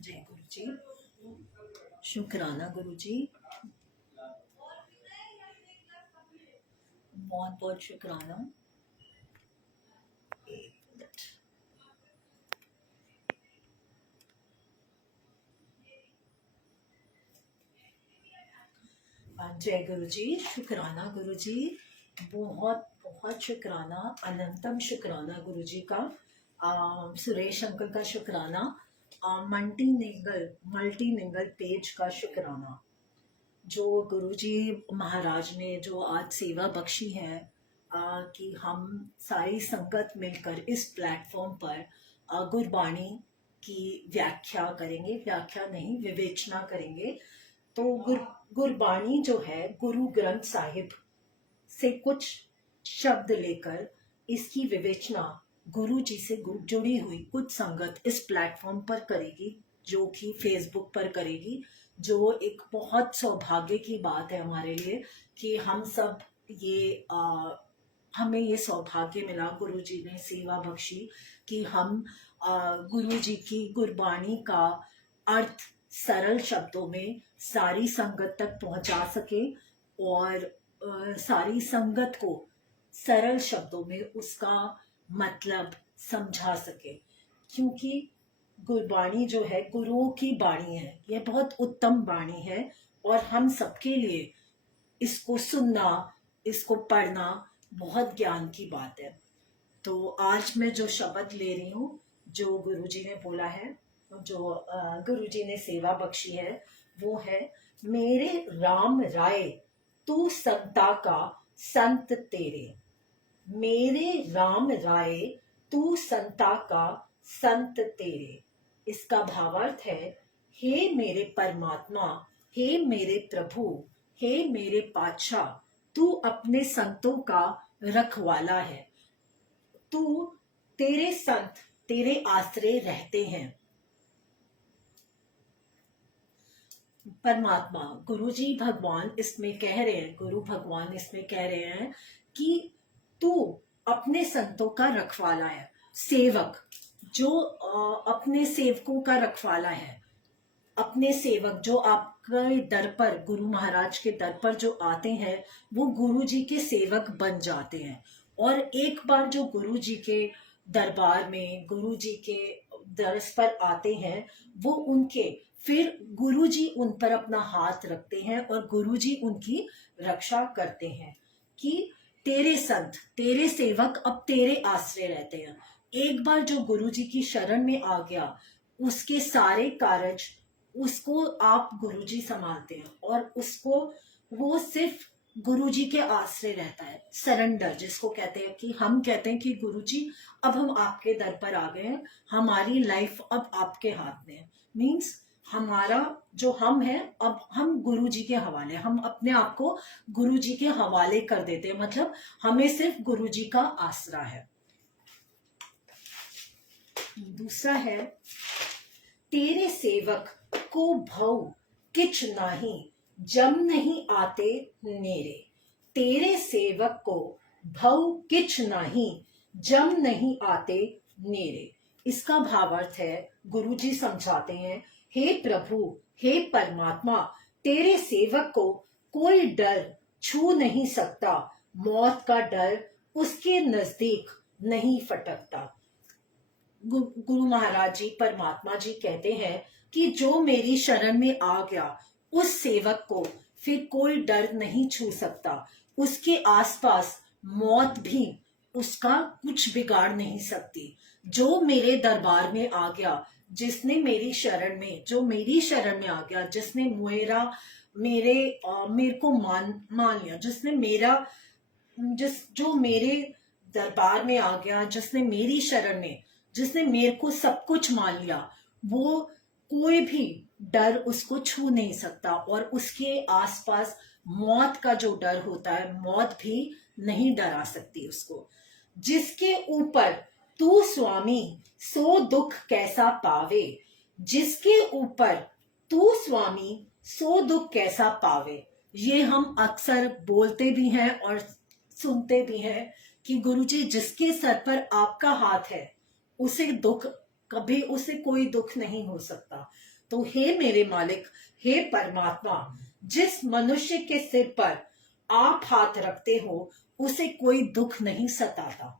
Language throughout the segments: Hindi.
जय गुरु जी। शुक्राना गुरु जी, बहुत बहुत शुक्राना। जय गुरु जी, शुक्राना गुरु जी, बहुत बहुत शुक्राना, अनंतम शुक्राना गुरु जी का। सुरेश अंकल का शुक्राना, मल्टीलिंगल पेज का शुक्राना। जो गुरुजी महाराज ने जो आज सेवा बख्शी है कि हम सारी संगत मिलकर इस प्लेटफॉर्म पर गुरबाणी की व्याख्या करेंगे, व्याख्या नहीं विवेचना करेंगे। तो गुरबाणी जो है गुरु ग्रंथ साहिब से कुछ शब्द लेकर इसकी विवेचना गुरु जी से जुड़ी हुई कुछ संगत इस प्लेटफॉर्म पर करेगी, जो कि फेसबुक पर करेगी। जो एक बहुत सौभाग्य की बात है हमारे लिए कि हम सब ये हमें ये सौभाग्य मिला, गुरु जी ने सेवा बख्शी कि हम गुरु जी की गुरबाणी का अर्थ सरल शब्दों में सारी संगत तक पहुंचा सके और सारी संगत को सरल शब्दों में उसका मतलब समझा सके। क्योंकि गुरबाणी जो है गुरुओं की बाणी है, यह बहुत उत्तम बाणी है और हम सबके लिए इसको सुनना, इसको पढ़ना बहुत ज्ञान की बात है। तो आज मैं जो शब्द ले रही हूँ, जो गुरुजी ने बोला है, जो गुरुजी ने सेवा बख्शी है, वो है मेरे राम राय तू संता का संत तेरे। मेरे राम राय तू संता का संत तेरे। इसका भावार्थ है, हे मेरे परमात्मा, हे मेरे प्रभु, हे मेरे पातशाह, तू अपने संतों का रखवाला है। तू, तेरे संत तेरे आश्रय रहते हैं। परमात्मा गुरुजी भगवान इसमें कह रहे हैं, गुरु भगवान इसमें कह रहे हैं कि तू अपने संतों का रखवाला है। सेवक जो अपने सेवकों का रखवाला है, अपने सेवक जो आपके दर पर, गुरु महाराज के दर पर जो आते हैं, वो गुरु जी के सेवक बन जाते हैं। और एक बार जो गुरु जी के दरबार में, गुरु जी के दरस पर आते हैं, वो उनके फिर गुरु जी उन पर अपना हाथ रखते हैं और गुरु जी उनकी रक्षा करते हैं कि तेरे संत, तेरे सेवक अब तेरे आश्रय रहते हैं। एक बार जो गुरु जी की शरण में आ गया, उसके सारे कार्य उसको आप गुरु जी संभालते हैं और उसको वो सिर्फ गुरु जी के आश्रय रहता है। सरेंडर जिसको कहते हैं, कि हम कहते हैं कि गुरु जी अब हम आपके दर पर आ गए हैं, हमारी लाइफ अब आपके हाथ में है। मीन्स हमारा जो हम है, अब हम गुरु जी के हवाले, हम अपने आप को गुरु जी के हवाले कर देते हैं। मतलब हमें सिर्फ गुरु जी का आसरा है। दूसरा है, तेरे सेवक को भव किच नाही, जम नहीं आते नेरे। तेरे सेवक को भव किच नहीं, जम नहीं आते नेरे। इसका भावार्थ है, गुरुजी समझाते हैं, हे प्रभु, हे परमात्मा, तेरे सेवक को कोई डर छू नहीं सकता, मौत का डर उसके नजदीक नहीं फटकता। गुरु महाराज जी, परमात्मा जी कहते हैं कि जो मेरी शरण में आ गया, उस सेवक को फिर कोई डर नहीं छू सकता। उसके आसपास मौत भी उसका कुछ बिगाड़ नहीं सकती। जो मेरे दरबार में आ गया, जिसने मेरी शरण में, जो मेरी शरण में आ गया, जिसने मेरे को मान लिया, जिसने जो मेरे दरबार में आ गया, जिसने मेरी शरण में, जिसने मेरे को सब कुछ मान लिया, वो कोई भी डर उसको छू नहीं सकता। और उसके आसपास मौत का जो डर होता है, मौत भी नहीं डरा सकती उसको। जिसके ऊपर तू स्वामी सो दुख कैसा पावे। जिसके ऊपर तू स्वामी सो दुख कैसा पावे। ये हम अक्सर बोलते भी हैं और सुनते भी हैं कि गुरुजी, जिसके सर पर आपका हाथ है, उसे कोई दुख नहीं हो सकता। तो हे मेरे मालिक, हे परमात्मा, जिस मनुष्य के सिर पर आप हाथ रखते हो उसे कोई दुख नहीं सताता।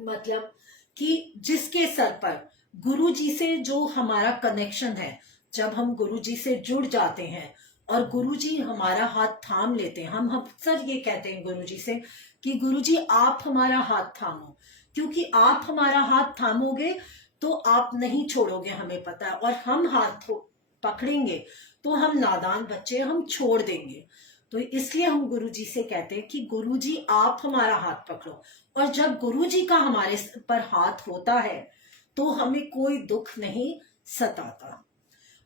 मतलब कि जिसके सर पर गुरु जी से जो हमारा कनेक्शन है, जब हम गुरु जी से जुड़ जाते हैं और गुरु जी हमारा हाथ थाम लेते हैं, हम अक्सर ये कहते हैं गुरु जी से कि गुरु जी आप हमारा हाथ थामो, क्योंकि आप हमारा हाथ थामोगे तो आप नहीं छोड़ोगे, हमें पता है, और हम हाथ पकड़ेंगे तो हम नादान बच्चे, हम छोड़ देंगे। तो इसलिए हम गुरु जी से कहते हैं कि गुरु जी आप हमारा हाथ पकड़ो। और जब गुरु जी का हमारे पर हाथ होता है तो हमें कोई दुख नहीं सताता।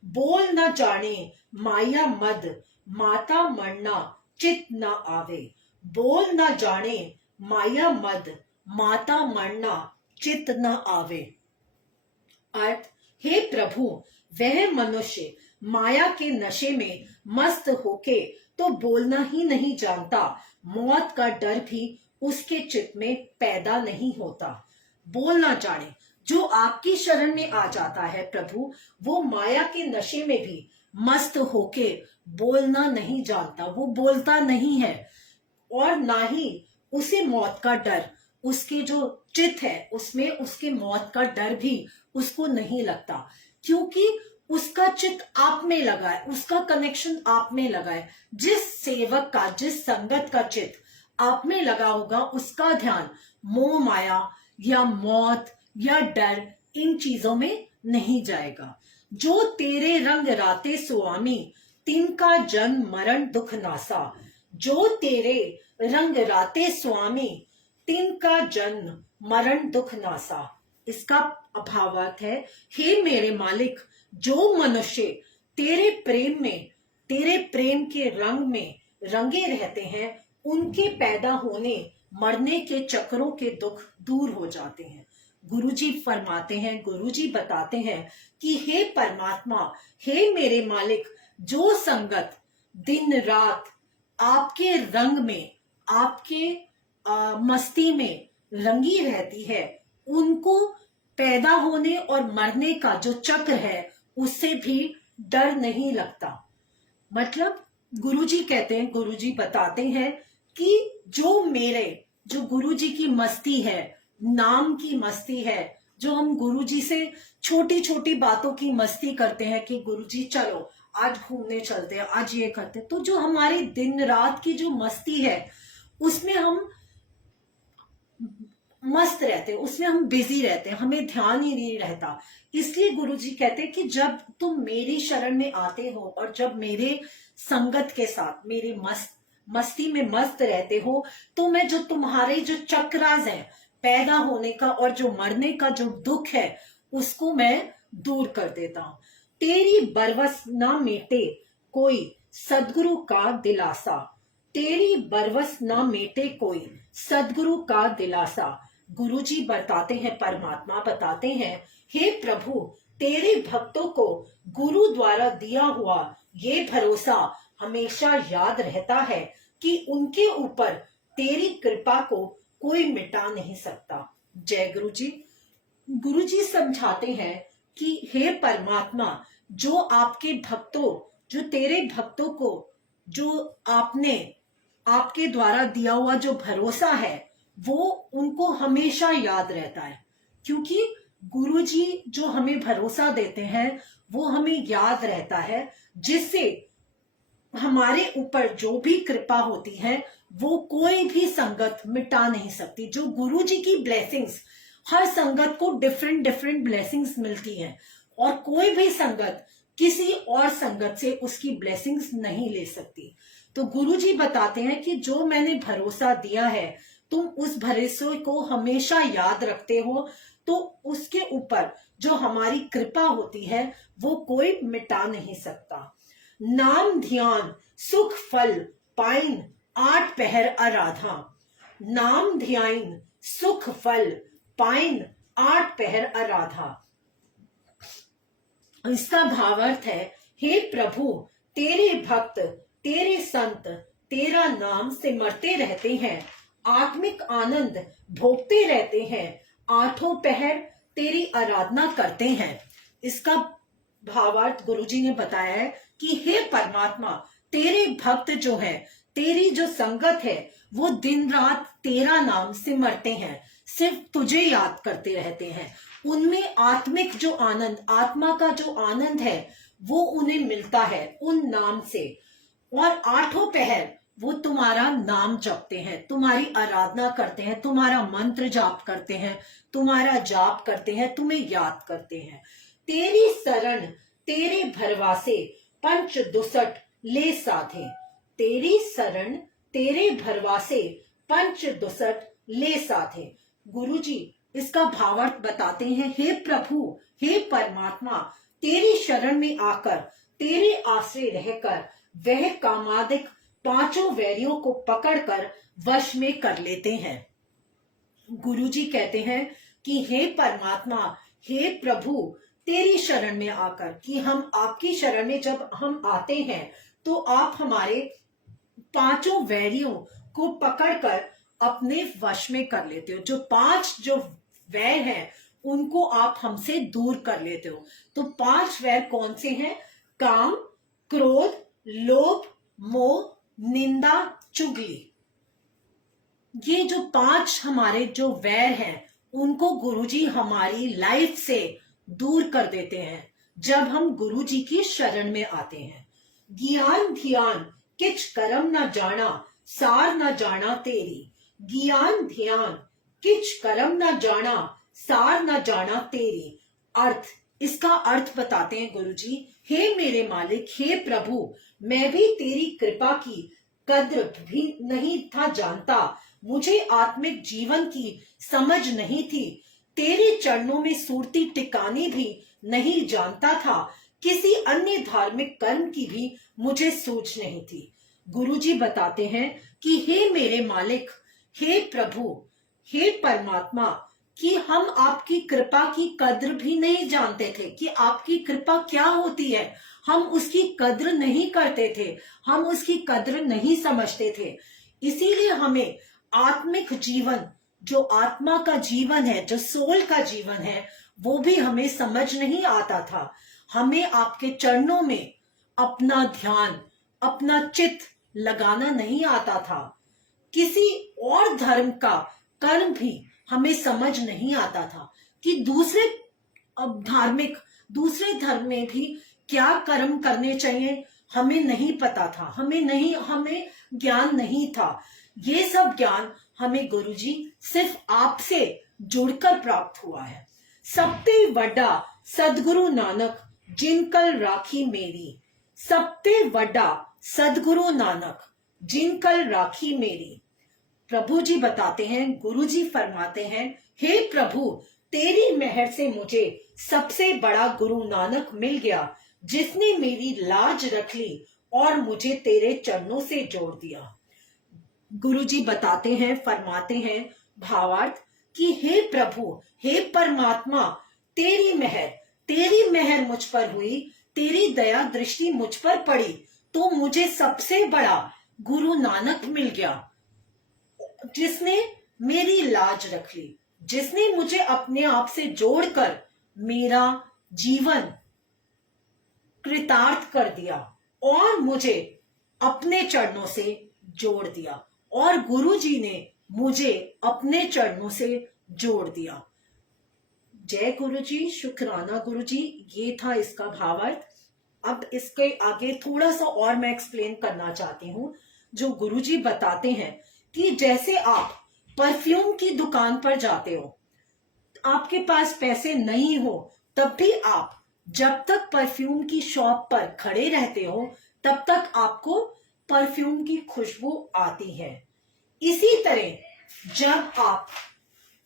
बोल न जाने माया मद, माता मरना चित न आवे। बोल न जाने माया मद, माता मरना चित न आवे। अर्थ, हे प्रभु, वह मनुष्य माया के नशे में मस्त होके तो बोलना ही नहीं जानता, मौत का डर भी उसके चित्त में पैदा नहीं होता। बोलना जाने, जो आपकी शरण में आ जाता है प्रभु, वो माया के नशे में भी मस्त होके बोलना नहीं जानता, वो बोलता नहीं है, और ना ही उसे मौत का डर, उसके जो चित्त है उसमें उसके मौत का डर भी उसको नहीं लगता, क्योंकि उसका चित्त आप में लगा है, उसका कनेक्शन आप में लगा है। जिस सेवक का, जिस संगत का चित्त आप में लगा होगा, उसका ध्यान मोह माया या मौत या डर इन चीजों में नहीं जाएगा। जो तेरे रंग राते स्वामी, तिनका जन्म मरण दुख नासा। जो तेरे रंग राते स्वामी, तिनका जन्म मरण दुख नासा। इसका भावार्थ है, हे मेरे मालिक, जो मनुष्य तेरे प्रेम में, तेरे प्रेम के रंग में रंगे रहते हैं, उनके पैदा होने मरने के चक्रों के दुख दूर हो जाते हैं। गुरुजी फरमाते हैं, गुरुजी बताते हैं कि हे परमात्मा, हे मेरे मालिक, जो संगत दिन रात आपके रंग में, आपके मस्ती में रंगी रहती है, उनको पैदा होने और मरने का जो चक्र है उससे भी डर नहीं लगता। मतलब गुरुजी कहते हैं, गुरुजी बताते हैं कि जो गुरुजी की मस्ती है, नाम की मस्ती है, जो हम गुरुजी से छोटी छोटी बातों की मस्ती करते हैं कि गुरुजी चलो आज घूमने चलते हैं, आज ये करते हैं, तो जो हमारी दिन रात की जो मस्ती है उसमें हम मस्त रहते हैं, उसमें हम बिजी रहते हैं, हमें ध्यान ही नहीं रहता। इसलिए गुरुजी कहते हैं कि जब तुम मेरी शरण में आते हो और जब मेरे संगत के साथ मेरी मस्ती में मस्त रहते हो, तो मैं जो तुम्हारे जो चक्रास हैं पैदा होने का और जो मरने का जो दुख है उसको मैं दूर कर देता हूं। तेरी बरवस ना मेटे कोई सदगुरु का दिलासा। तेरी बरवस ना मेटे कोई सदगुरु का दिलासा। गुरुजी बताते हैं, परमात्मा बताते हैं, हे प्रभु, तेरे भक्तों को गुरु द्वारा दिया हुआ ये भरोसा हमेशा याद रहता है कि उनके ऊपर तेरी कृपा को कोई मिटा नहीं सकता। जय गुरुजी। गुरुजी समझाते हैं कि हे परमात्मा, जो आपके भक्तों, जो तेरे भक्तों को जो आपने आपके द्वारा दिया हुआ जो भरोसा है वो उनको हमेशा याद रहता है, क्योंकि गुरुजी जो हमें भरोसा देते हैं वो हमें याद रहता है, जिससे हमारे ऊपर जो भी कृपा होती है वो कोई भी संगत मिटा नहीं सकती। जो गुरुजी की ब्लेसिंग्स, हर संगत को डिफरेंट डिफरेंट ब्लेसिंग्स मिलती हैं और कोई भी संगत किसी और संगत से उसकी ब्लेसिंग्स नहीं ले सकती। तो गुरुजी बताते हैं कि जो मैंने भरोसा दिया है, तुम उस भरोसे को हमेशा याद रखते हो, तो उसके ऊपर जो हमारी कृपा होती है वो कोई मिटा नहीं सकता। नाम ध्यान सुख फल पाइन 8 पहर आराधा। नाम ध्यान सुख फल पाइन 8 पहर आराधा। इसका भावार्थ है, हे प्रभु, तेरे भक्त, तेरे संत तेरा नाम सिमरते रहते हैं, आत्मिक आनंद भोगते रहते हैं, 8 पहर तेरी आराधना करते हैं। इसका भावार्थ गुरुजी ने बताया है कि हे परमात्मा, तेरे भक्त जो है, तेरी जो संगत है, वो दिन रात तेरा नाम सिमरते हैं, सिर्फ तुझे याद करते रहते हैं। उनमें आत्मिक जो आनंद, आत्मा का जो आनंद है, वो उन्हें मिलता है उन नाम से। और आठों पहर वो तुम्हारा नाम जपते हैं, तुम्हारी आराधना करते हैं, तुम्हारा मंत्र जाप करते हैं, तुम्हारा जाप करते हैं, तुम्हें याद करते हैं। तेरी शरण तेरे भरवासे पंच दुसट ले साधे। तेरी शरण तेरे भरवासे पंच दुसट ले साधे। गुरुजी इसका भावार्थ बताते हैं, हे प्रभु, हे परमात्मा, तेरी शरण में आकर, तेरे आश्रय रहकर वह कामादिक पांचों वैरियों को पकड़कर वश में कर लेते हैं। गुरुजी कहते हैं कि हे परमात्मा, हे प्रभु, तेरी शरण में आकर, कि हम आपकी शरण में जब हम आते हैं तो आप हमारे पांचों वैरियों को पकड़कर अपने वश में कर लेते हो। जो पांच जो वैर हैं उनको आप हमसे दूर कर लेते हो। तो पांच वैर कौन से हैं? काम, क्रोध, लोभ, मोह, निंदा, चुगली। ये जो पांच हमारे जो वैर हैं उनको गुरुजी हमारी लाइफ से दूर कर देते हैं जब हम गुरुजी की शरण में आते हैं। ज्ञान ध्यान किच करम न जाना, सार न जाना तेरी। ज्ञान ध्यान किच करम न जाना, सार न जाना तेरी। अर्थ, इसका अर्थ बताते हैं गुरुजी, हे मेरे मालिक, हे प्रभु, मैं भी तेरी कृपा की कद्र भी नहीं था जानता, मुझे आत्मिक जीवन की समझ नहीं थी, तेरे चरणों में सुरती टिकानी भी नहीं जानता था, किसी अन्य धार्मिक कर्म की भी मुझे सूझ नहीं थी। गुरुजी बताते हैं कि हे मेरे मालिक, हे प्रभु, हे परमात्मा, कि हम आपकी कृपा की कद्र भी नहीं जानते थे कि आपकी कृपा क्या होती है। हम उसकी कद्र नहीं करते थे, हम उसकी कद्र नहीं समझते थे। इसीलिए हमें आत्मिक जीवन, जो आत्मा का जीवन है, जो सोल का जीवन है, वो भी हमें समझ नहीं आता था। हमें आपके चरणों में अपना ध्यान, अपना चित्त लगाना नहीं आता था। किसी और धर्म का कर्म भी हमें समझ नहीं आता था कि दूसरे धर्म में भी क्या कर्म करने चाहिए, हमें नहीं पता था, हमें ज्ञान नहीं था। ये सब ज्ञान हमें गुरुजी सिर्फ आपसे जुड़कर प्राप्त हुआ है। सबते वड्डा सदगुरु नानक जिनकल राखी मेरी। सबते वड्डा सदगुरु नानक जिनकल राखी मेरी। प्रभु जी बताते हैं, गुरु जी फरमाते हैं, हे प्रभु, तेरी मेहर से मुझे सबसे बड़ा गुरु नानक मिल गया, जिसने मेरी लाज रख ली और मुझे तेरे चरणों से जोड़ दिया। गुरु जी बताते हैं, फरमाते हैं भावार्थ कि हे प्रभु, हे परमात्मा, तेरी मेहर मुझ पर हुई, तेरी दया दृष्टि मुझ पर पड़ी, तो मुझे सबसे बड़ा गुरु नानक मिल गया, जिसने मेरी लाज रख ली, जिसने मुझे अपने आप से जोड़कर मेरा जीवन कृतार्थ कर दिया और मुझे अपने चरणों से जोड़ दिया, और गुरु जी ने मुझे अपने चरणों से जोड़ दिया। जय गुरु जी, शुक्राना गुरु जी। ये था इसका भावार्थ। अब इसके आगे थोड़ा सा और मैं एक्सप्लेन करना चाहती हूँ। जो गुरु जी बताते हैं कि जैसे आप परफ्यूम की दुकान पर जाते हो, आपके पास पैसे नहीं हो, तब भी आप जब तक परफ्यूम की शॉप पर खड़े रहते हो तब तक आपको परफ्यूम की खुशबू आती है। इसी तरह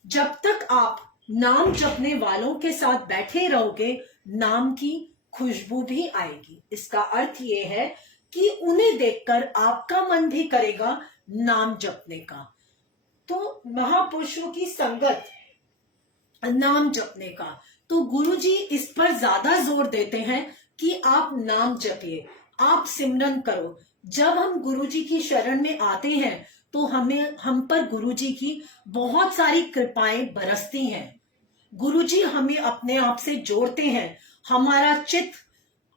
जब तक आप नाम जपने वालों के साथ बैठे रहोगे, नाम की खुशबू भी आएगी। इसका अर्थ ये है कि उन्हें देखकर आपका मन भी करेगा नाम जपने का। तो महापुरुषों की संगत, नाम जपने का, तो गुरुजी इस पर ज्यादा जोर देते हैं कि आप नाम जपिए, आप सिमरन करो। जब हम गुरुजी की शरण में आते हैं तो हम पर गुरुजी की बहुत सारी कृपाएं बरसती हैं। गुरुजी हमें अपने आप से जोड़ते हैं, हमारा चित्त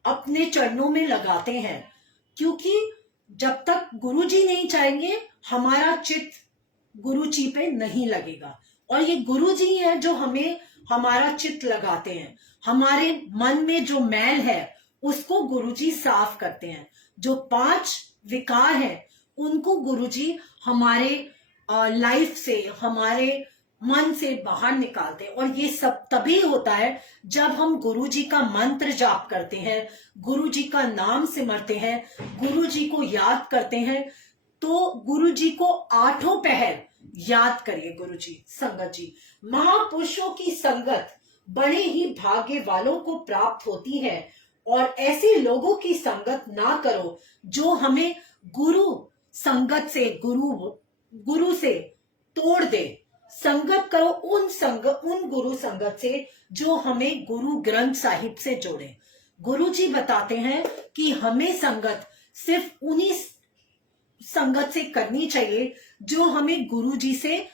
अपने चरणों में लगाते हैं, क्योंकि जब तक गुरुजी नहीं चाहेंगे हमारा चित्त गुरुजी पे नहीं लगेगा। और ये गुरुजी है जो हमें हमारा चित्त लगाते हैं। हमारे मन में जो मैल है उसको गुरुजी साफ करते हैं। जो 5 विकार है उनको गुरुजी हमारे लाइफ से, हमारे मन से बाहर निकालते हैं। और ये सब तभी होता है जब हम गुरुजी का मंत्र जाप करते हैं, गुरुजी का नाम सिमरते हैं, गुरुजी को याद करते हैं। तो गुरुजी को 8 पहर याद करिए। गुरुजी संगत जी, महापुरुषों की संगत बड़े ही भाग्य वालों को प्राप्त होती है। और ऐसे लोगों की संगत ना करो जो हमें गुरु संगत से, गुरु से तोड़ दे। संगत करो उन गुरु संगत से जो हमें गुरु ग्रंथ साहिब से जोड़े। गुरु जी बताते हैं कि हमें संगत सिर्फ उन्हीं संगत से करनी चाहिए जो हमें गुरु जी से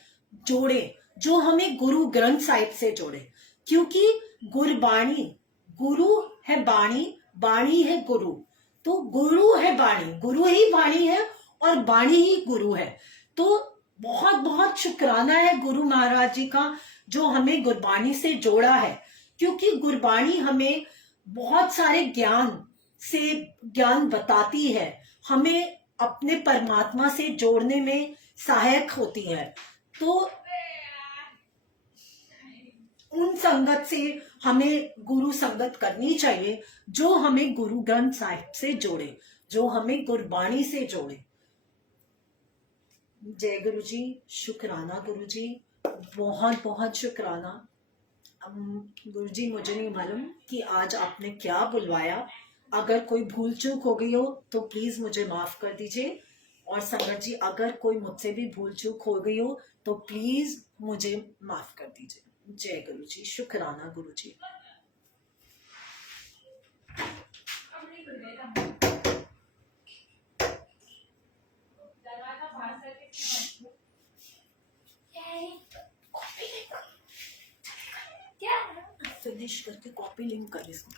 जोड़े, जो हमें गुरु ग्रंथ साहिब से जोड़े। क्योंकि गुरबाणी, गुरु है बाणी, बाणी है गुरु। तो गुरु है बाणी, गुरु ही बाणी है और बाणी ही गुरु है। तो बहुत बहुत शुक्राना है गुरु महाराज जी का जो हमें गुरबाणी से जोड़ा है। क्योंकि गुरबाणी हमें बहुत सारे ज्ञान बताती है, हमें अपने परमात्मा से जोड़ने में सहायक होती है। तो उन संगत से हमें गुरु संगत करनी चाहिए जो हमें गुरु ग्रंथ साहिब से जोड़े, जो हमें गुरबाणी से जोड़े। जय गुरु जी, शुक्राना गुरु जी, बहुत बहुत शुक्राना। गुरु जी मुझे नहीं मालूम कि आज आपने क्या बुलवाया। अगर कोई भूल चूक हो गई हो तो प्लीज मुझे माफ कर दीजिए। और संगत जी अगर कोई मुझसे भी भूल चूक हो गई हो तो प्लीज मुझे माफ कर दीजिए। जय गुरु जी, शुक्राना गुरु जी। फिनिश करके कॉपी लिंक कर इसको।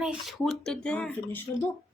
नहीं छूट तो दे। फिनिश कर दो।